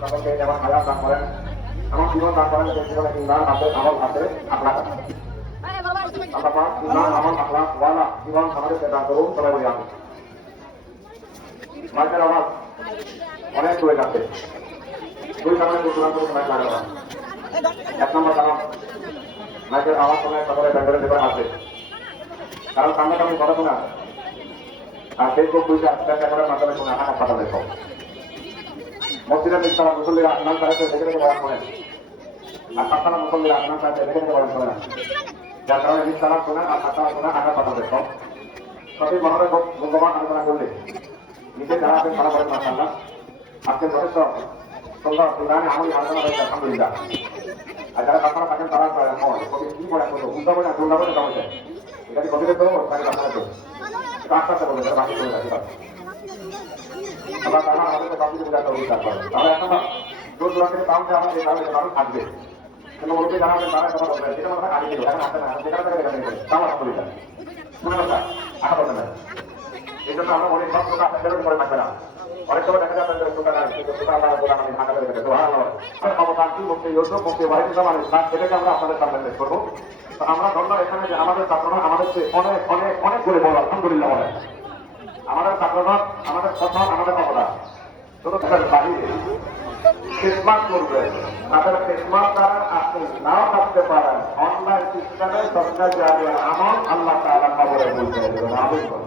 সকলকে যেমন হায়াত দান করেন, এমন জীবন দান করেন যে জীবনে ইমান আছে, আমল আছে, আখলাক আছে। আল্লাহ পাক ইমান, আমল, আখলাক ওয়ালা জীবন আমাদেরকে দান করুন, সবাই বলি আমিন। মাইকের আওয়াজ অনেক দূরে যাচ্ছে, দুই কারণে দূর দূরান্ত মাইক লাগানো। এক নম্বর কারণ মাইকের আওয়াজ শুনে সকলে ব্যান্ডেলের ভেতরে আসবে, কারণ সামনাসামনি কথা শোনা আর ফেসবুক টুইটার ক্যামেরার মাধ্যমে শোনা হাত পাঠাবে সব। মসজিদের নিস্তারা মুসল্লিরা ইমাম সাহেবকে দেখে দেখে বয়ান করেন, আর সাতখানা মুসল্লিরা ইমাম সাহেবকে দেখে দেখে বয়ান করেন, যার কারণে নিস্তারা শোনা আর সাতখানা শোনা আঘাত পাঠাবে সব। সঠিক মহলে মূল্যবান আলোচনা করলে নিজে যারা আছেন তারা বলেন মাশাআল্লাহ, আজকে যথেষ্ট সুন্দর কোরআনে আমলি আলোচনা হয়েছে আলহামদুলিল্লাহ। আর যারা সাতখানা থাকেন তারা কি বয়ান করবো, উল্টা বলে দুর্গা বলে দেওয়া যায়, এটা কি কবিদের করবো তাকে আপনাদের করবো, এটা আস্তে আস্তে বলবে, বাকি করে রাখি পারবে। আল্লাহ তাআলা আমাদেরকে সবকিছু বোঝাতে অভিজ্ঞতা করেন। তাহলে এখন দূর দূরান্তের কাউন্টে আমাদের কারণে মানুষ থাকবে, কিন্তু মুরব্বী যারা আছেন তারা কথা বলবেন, যেটা কথা আগে ছিল এখন আসে না, যেখানে থেকে দেখা গেছে তাও আলহামদুলিল্লাহ শুনে কথা আশা করবেন না। এই জন্য আমরা অনেক সব কথা আপনাদের করে থাকবে না, অনেক সময় দেখা যাচ্ছে সুতা নাই, কিন্তু সুতা আল্লাহ রাব্বুল আলামিন ঢাকা করে রেখেছে। সুবহানাল্লাহ। ক্ষমতান্তি মুক্তি যোদ্ধ মুক্তি ওয়াহিদ জামানের নাম এটাকে আমরা আপনাদের সামনে পেশ করবো। তো আমরা ধন্য এখানে যে আমাদের ছাত্ররা আমাদের চেয়ে অনেক অনেক অনেক করে বলো আলহামদুলিল্লাহ বলেন। আমাদের ছাত্ররা আমাদের কথা আমাদের ক্ষমতা শুধু তাদের বাহিরে খেদমাত করবে, তাদের খেদমাত দ্বারা আপনি নাও থাকতে পারেন, অনলাইন সিস্টেমে সরকার জারির আমল আল্লাহ তাআলা কবরে বলতে দেবেন। আমিন।